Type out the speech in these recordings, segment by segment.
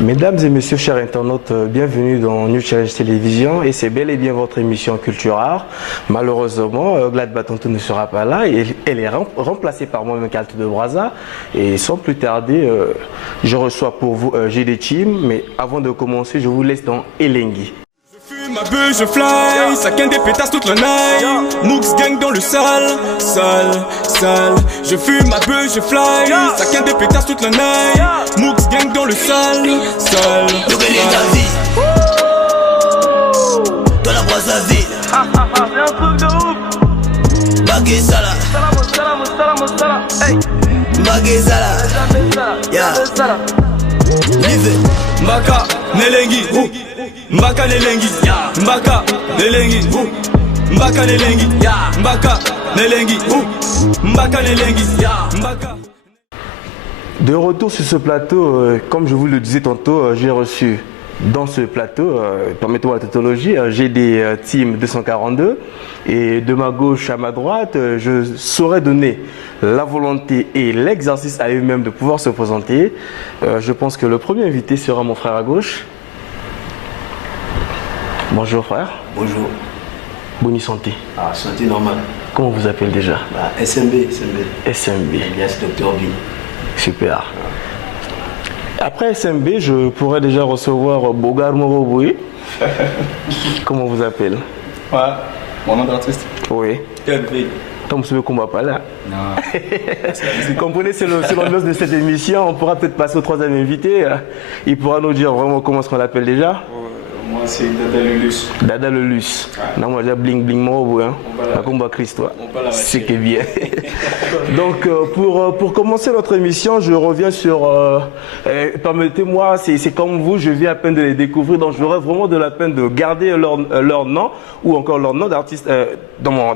Mesdames et messieurs, chers internautes, bienvenue dans New Challenge Télévision et c'est bel et bien votre émission Culture Art. Malheureusement, Glad Batontou ne sera pas là et elle est remplacée par moi-même Kaltou de Braza. Et sans plus tarder, je reçois pour vous GD Team, mais avant de commencer, je vous laisse dans Elengi. Ma beuh, je fly, ça ken des pétasses toute la night. Mooks gang dans le sale. Je fume ma beuh, je fly, ça ken des pétasses toute la night. Mooks gang dans le sale. Nouvelle est ta vie. Dans la Brazzaville. C'est un truc de ouf. Bagé Sala. Hey. Bagé Sala. Yeah. Live. Mbaka, Nelengi, Mbaka Nelengi, Mbaka Nelengi, Mbaka Nelengi, Mbaka Nelengi, Mbaka Nelengi, Mbaka. De retour sur ce plateau, comme je vous le disais tantôt, j'ai reçu dans ce plateau, permettez-moi la tautologie, j'ai des teams 242 et de ma gauche à ma droite, je saurais donner la volonté et l'exercice à eux-mêmes de pouvoir se présenter. Je pense que le premier invité sera mon frère à gauche. Bonjour frère. Bonjour. Bonne santé. Ah, santé normale. Comment vous appelez déjà? SMB. SMB. Alias Dr B. Super. Après SMB, je pourrais déjà recevoir Bogar Moroboui. Comment vous appelez? Ouais, mon nom d'artiste. Oui. Kelvin. Tom Soube Kumba pas là. Non. Vous comprenez, c'est l'ambiance de cette émission. On pourra peut-être passer au troisième invité. Il pourra nous dire vraiment comment est-ce qu'on l'appelle déjà. Moi, c'est Dada Lulus. Dada Lelus. Non, moi j'ai bling bling Moroboui. La combat Christ, toi. C'est que bien. Donc, pour commencer notre émission, je reviens sur. Permettez-moi, c'est comme vous, je viens à peine de les découvrir, donc j'aurais vraiment de la peine de garder leur nom ou encore leur nom d'artiste dans ma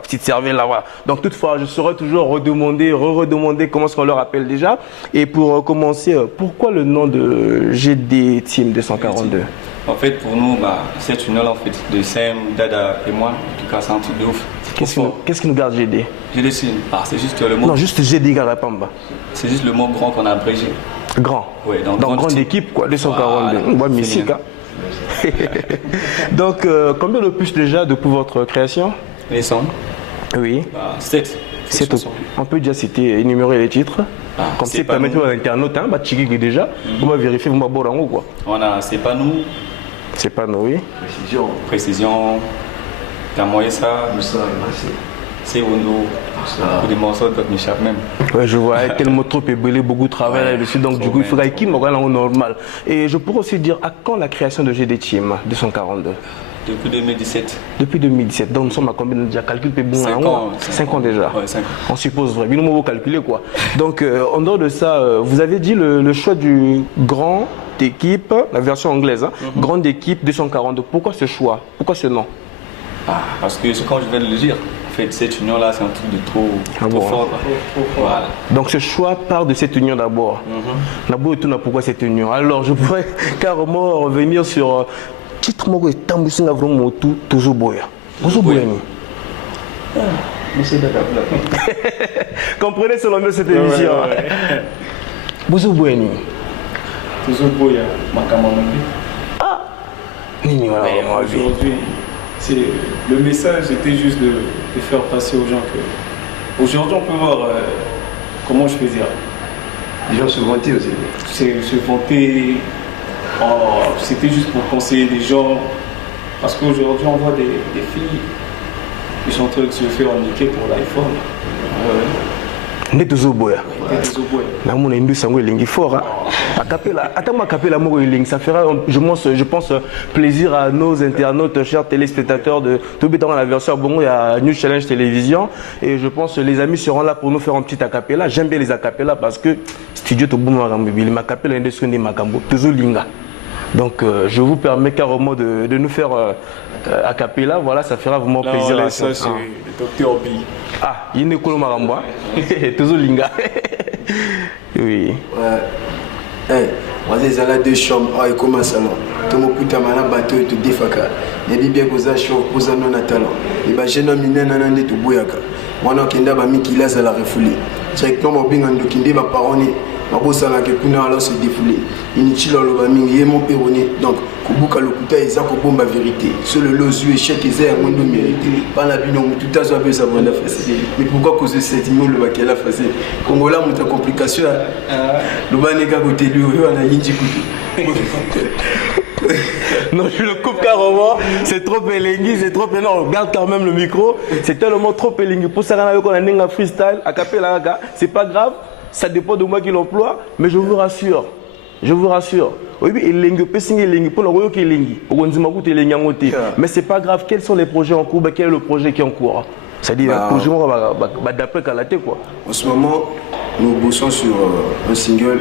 petite cervelle là. Voilà. Donc, toutefois, je saurais toujours redemander comment est-ce qu'on leur appelle déjà. Et pour commencer, pourquoi le nom de GD Team 242? En fait, pour nous, c'est une en fait de Sam, Dada et moi, en tout cas, c'est un truc de ouf. Qu'est-ce qui nous garde GD? GD, c'est juste le mot. Non, juste GD Garapamba. C'est juste le mot grand qu'on a abrégé. Grand. Ouais, donc grande équipe, quoi, 242. Voilà, musique. Hein. Donc, combien de plus déjà depuis votre création? Les sons. Oui. 7. On peut déjà citer, énumérer les titres. Comme c'est permettre à l'internaute, déjà, on va vérifier, vous m'abordez en haut, quoi. C'est pas nous. C'est pas nous, oui. Précision. Tamoyesa. C'est Wondo. Des morceaux de m'échappent même. Ouais, je vois, tellement trop ébélé, beaucoup de travail là-dessus, donc du coup, il faudrait qu'il me regarde en normal. Et je pourrais aussi dire, à quand la création de GD Team 242? Depuis 2017. Depuis 2017. Donc nous sommes à combien déjà calcul 5 ans. 5 ans déjà. Ouais, 5 ans. On suppose vraiment. Nous vous calculer quoi. Donc en dehors de ça, vous avez dit le choix du grand équipe, la version anglaise, hein, grande équipe 242. Pourquoi ce choix? Pourquoi ce nom? Parce que quand je viens de le dire, en fait, cette union-là, c'est un truc de trop fort. Voilà. Donc ce choix part de cette union d'abord. D'abord, tout n'a pourquoi cette union. Alors je pourrais carrément revenir sur titre moko etambusinga vraiment tout toujours boya. Toujours boya ni. Monsieur Dada. Comprenez selon moi cette émission. Toujours boya ni. Toujours boya makamamambi. Ah. Nini voilà. Aujourd'hui, le message était juste de faire passer aux gens que aujourd'hui on peut voir comment je peux dire. Les gens se vantaient aussi. Se vanter. C'était juste pour conseiller les gens. Parce qu'aujourd'hui, on voit des filles qui sont en train de se faire niquer pour l'iPhone. Toujours boya. Là, mon indus sango elingi fort. Acapella, attends-moi acapella moko elingi, ça fera, je pense, plaisir à nos internautes, chers téléspectateurs de tout dans la version bongo, il y a New Challenge Télévision et je pense que les amis seront là pour nous faire un petit acapella. J'aime bien les acapella parce que studio to boum makambo, il m'acapella indus sondi makambo, toujours linga. Donc je vous permets carrément de nous faire a cappella, voilà, ça fera vraiment plaisir. Là, ça c'est le Dr B. Ah, il y a une colombe maramba, toujours linga. Oui. Ouais. Moi j'ai là deux chambres, il commence alors. Tout le monde a mal bateau et tout défaka. Il y a bien que chaud, vous en avez talent. Il va jeune homme nanande tout boyaka. Moi non kenda ba mikila za la refoulée. Directement mo binga ndo kinde ba paroni. Mabosala ke kuna alors se défouler. Il Chilo Lobamingi, mon péroné. Donc, Kubuka Lokuta, ils ont bombe vérité. Sur le lot, échec, ils ont un monde mérité. Pas la bino, tout à fait, ça va la facile. Mais pourquoi causer cette immo, le bac, la facile? Congola, mon complication, le banega côté lui, on a Yinji Kutu. Non, je le coupe carrément. C'est trop élingui, c'est trop énorme. Regarde quand même le micro. C'est tellement trop élingui. Pour ça, on a un freestyle, à capella, c'est pas grave. Ça dépend de moi qui l'emploie. Mais je vous rassure. Je vous rassure. Oui, élingui, peut signer élingui. Pour le royaume qui est élingui. Mais c'est pas grave. Quels sont les projets en cours? Quel est le projet qui est en cours? C'est-à-dire, le projet d'après Kalaté, quoi. En ce moment, nous bossons sur un single.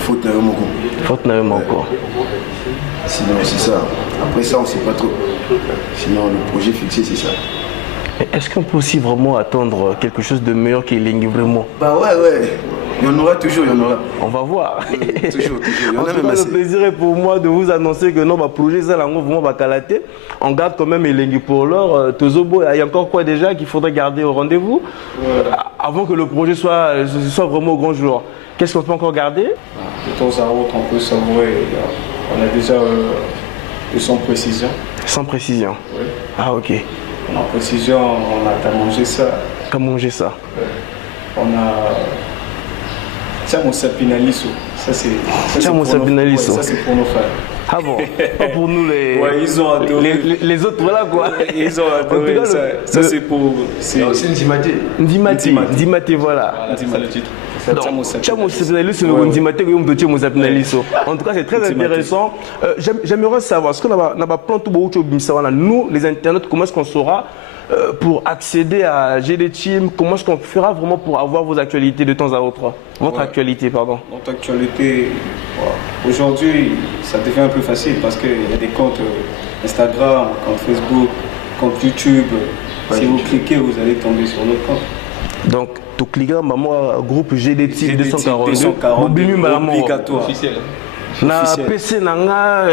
Faute n'a encore. Faute n'a encore. Sinon, c'est ça. Après ça, on ne sait pas trop. Sinon, le projet fixé, c'est ça. Est-ce qu'on peut aussi vraiment attendre quelque chose de meilleur qu'Elingi vraiment? Bah ouais. Il y en aura toujours, il y en aura. On va voir. Toujours. En tout cas, le plaisir est pour moi de vous annoncer que non, le projet, ça, vraiment, va calater. On garde quand même Elingi pour l'heure. Tozobo, il y a encore quoi déjà qu'il faudrait garder au rendez-vous avant que le projet soit vraiment au grand jour? Qu'est-ce qu'on peut encore garder? De temps à autre, on peut savourer. On a déjà sans précision. Sans précision? Oui. Ah, ok. En précision, on a qu'à manger ça. Qu'à manger ça? On a. Tiens, mon sapinaliso. Ça, c'est. Tiens, mon sapinaliso. Ça, c'est pour nos fans. Ah bon? Pas pour nous les. Ouais, ils ont adoré. Les autres, voilà quoi. Ils ont adoré. En tout cas, ça, c'est pour. C'est aussi Ndimate. Ndimate, voilà. Ndimate, le titre. En tout cas, c'est très intéressant. J'aimerais savoir, est-ce qu'on n'a pas plein de nous, les internautes, comment est-ce qu'on saura pour accéder à GD Team, comment est-ce qu'on fera vraiment pour avoir vos actualités de temps à autre? Votre actualité, pardon. Notre actualité, aujourd'hui, ça devient un peu facile parce qu'il y a des comptes Instagram, compte Facebook, compte YouTube. Si vous cliquez, vous allez tomber sur notre compte. Donc, tu cliques dans le groupe GD Team 242, obligatoire. Officiel. Na PC nanga,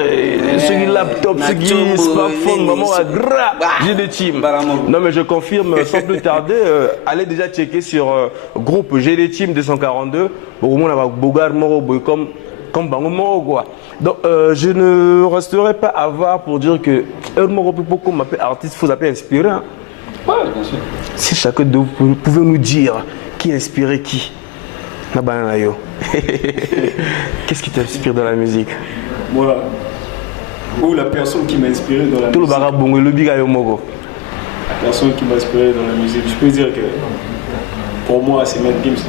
ce laptop, ce smartphone, maman a GD Team. Non mais je confirme sans plus tarder, allez déjà checker sur groupe GD Team 242. Au moins on va bogar moro comme bango moro quoi. Donc je ne resterai pas avare pour dire que moro beaucoup m'appelle artiste, faut appeler inspiré. Ouais, bien sûr. Si chacun de vous pouvez nous dire qui inspirait qui? Qu'est-ce qui t'inspire dans la musique? Moi, ou la personne qui m'a inspiré dans la musique. La personne qui m'a inspiré dans la musique, je peux dire que pour moi, c'est Maître Gims.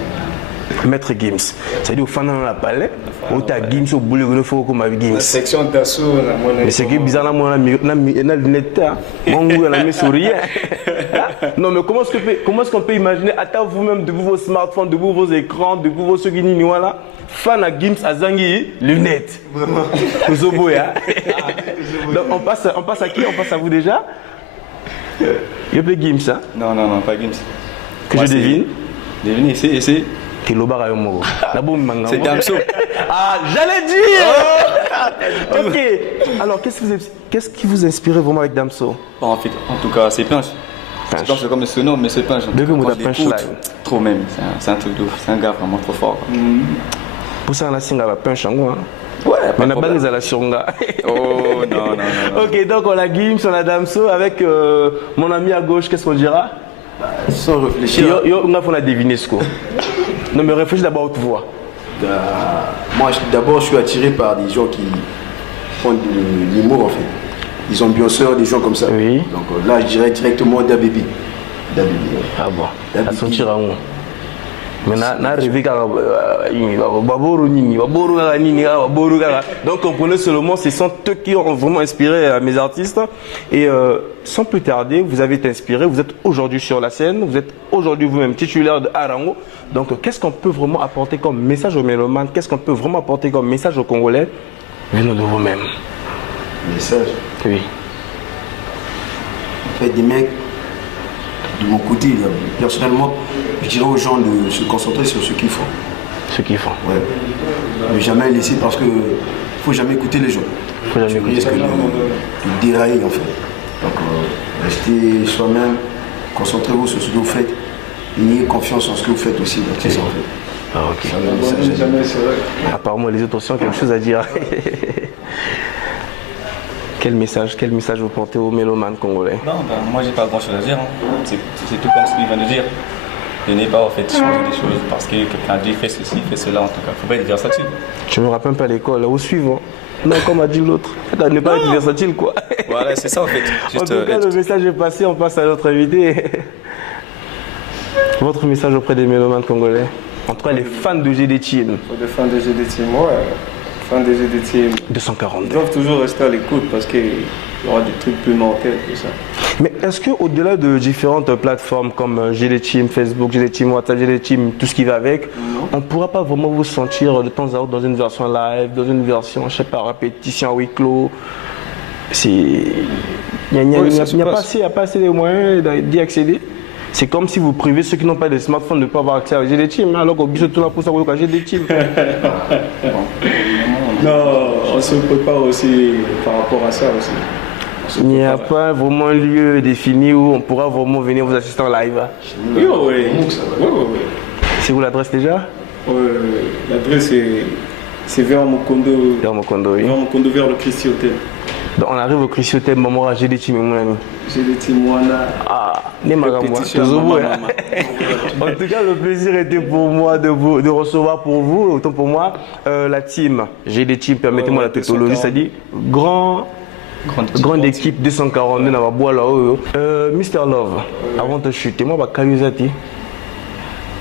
Maître Gims, c'est-à-dire au fan dans la palais, où tu as Gims au boulot de faux comme avec Gims. La section d'assaut, mais c'est qui est bizarre, moi, on a lunette, on a mis sur rien. Non, mais comment est-ce qu'on peut imaginer, à vous-même, de vos smartphones, de vos écrans, de vos ceux qui n'y voilà, fan à Gims à Zangi, lunettes. Donc on passe à qui? On passe à vous déjà? Il y a plus Gims, hein? Non, pas Gims. Que je devine? Devinez, c'est. C'est Damso. Ah, j'allais dire. Ok. Alors, qu'est-ce qui vous inspire vraiment avec Damso? En tout cas, c'est Pinch. C'est comme ce nom, mais c'est Pinch. Trop même. C'est un truc de ouf. C'est un gars vraiment trop fort. Pour ça, on a signé avec Pinch en moi. Ouais, mais on n'a pas à la surga. Oh non. Ok, donc on a Gims, on a Damso avec mon ami à gauche, qu'est-ce qu'on dira? Sans réfléchir. On a deviné ce qu'on. Non, mais réfléchis d'abord à haute voix. Moi, d'abord, je suis attiré par des gens qui font de l'humour en fait. Des ambianceurs, des gens comme ça. Oui. Donc là, je dirais directement Dabibi. Ah bon, ça sentira où? Mais na rêvé donc comprenez seulement, ce sont eux qui ont vraiment inspiré mes artistes. Et sans plus tarder, vous avez été inspiré, vous êtes aujourd'hui sur la scène, vous êtes aujourd'hui vous-même titulaire de Arango. Donc qu'est-ce qu'on peut vraiment apporter comme message aux mélomanes? Qu'est-ce qu'on peut vraiment apporter comme message aux Congolais? Venez de vous-même. Message? Oui. En fait, des mecs, de mon côté, personnellement, je dirais aux gens de se concentrer sur ce qu'ils font. Ce qu'ils font. Ouais. Ne jamais laisser parce que faut jamais écouter les gens. Faut jamais écouter. Risque de dérailler en fait. Donc restez soi-même, concentrez-vous sur ce que vous faites, ayez confiance en ce que vous faites aussi. C'est ça en fait. Ah, ok. Jamais, c'est vrai. Apparemment, les autres aussi ont quelque chose à dire. Quel message vous portez aux mélomanes congolais? Non, moi j'ai pas grand chose à dire. Hein. C'est tout comme ce qu'il vient de dire. Je n'ai pas en fait changer des choses parce que quelqu'un a dit fait ceci, fait cela en tout cas. Faut pas être versatile. Je me rappelle pas à l'école, au suivant. Non, comme a dit l'autre. Ne pas être versatile quoi. Voilà, c'est ça en fait. Juste, en tout cas, le message est passé, on passe à notre invité. Votre message auprès des mélomanes congolais? En tout cas, les fans de GD Team. Les fans de GD Team, ouais. Fans de GD Team. 242. Ils doivent toujours rester à l'écoute parce qu'il y aura des trucs plus mortels que ça. Mais est-ce qu'au-delà de différentes plateformes comme GD Team, Facebook, GD Team, WhatsApp, GD Team, tout ce qui va avec, on ne pourra pas vraiment vous sentir de temps à autre dans une version live, dans une version, je sais pas, répétition à huis clos? Il n'y a pas assez de moyens d'y accéder. C'est comme si vous privez ceux qui n'ont pas de smartphone de ne pas avoir accès à GD Team, alors qu'au bout de tout là pour savoir qu'à GD Team. Non, on se prépare aussi par rapport à ça aussi. Il n'y a pas vraiment un lieu défini où on pourra vraiment venir vous assister en live. Oui. C'est où l'adresse déjà? L'adresse c'est vers Mokondo. Vers Mokondo, oui. Vers Mokondo, vers le Christi Hotel. Donc on arrive au Christi Hotel, maman à GD Team, mon ami. GD Team, Wana. Ah, en tout cas, le plaisir était pour moi de recevoir pour vous, autant pour moi, la team GD Team, permettez-moi la tautologie, c'est-à-dire grande équipe 242 dans la boîte là-haut. Mr. Love, avant de chuter, moi, je vais vous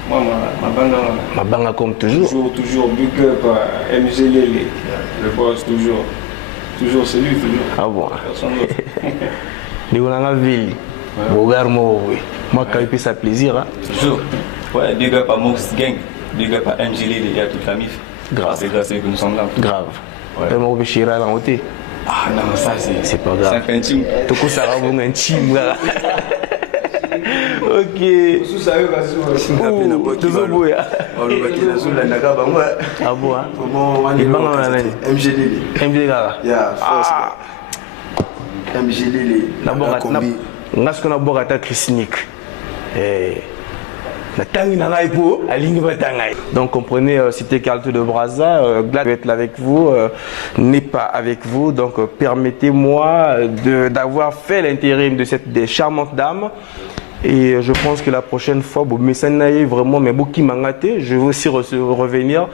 Moi, ma banga comme toujours. Toujours, big up à MG Lele, le boss, toujours. Toujours, c'est lui, toujours. Ah bon? Personne d'autre. Nous sommes dans la ville. Regarde-moi, moi, quand il fait ça plaisir. Toujours. Ouais, big up à Mox Gang, big up à MG Lele et à toute la MIF. Grave. C'est grâce à eux que nous sommes là. Grave. Ouais. Moi, je suis là, ah non, ça c'est pas grave. C'est intime. Tout ça va vous intime. Ok. Ah bon, donc comprenez, c'était Carlton de Brazza, glad d'être là avec vous, n'est pas avec vous, donc permettez-moi d'avoir fait l'intérim de des charmantes dames. Et je pense que la prochaine fois, vraiment, mais je vais aussi revenir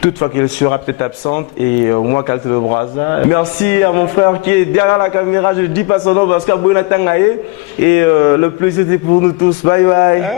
toute fois qu'elle sera peut-être absente. Et moi, Carlton de Brazza. Merci à mon frère qui est derrière la caméra. Je ne dis pas son nom parce qu'à Bouna Tangaye. Et le plaisir était pour nous tous. Bye bye.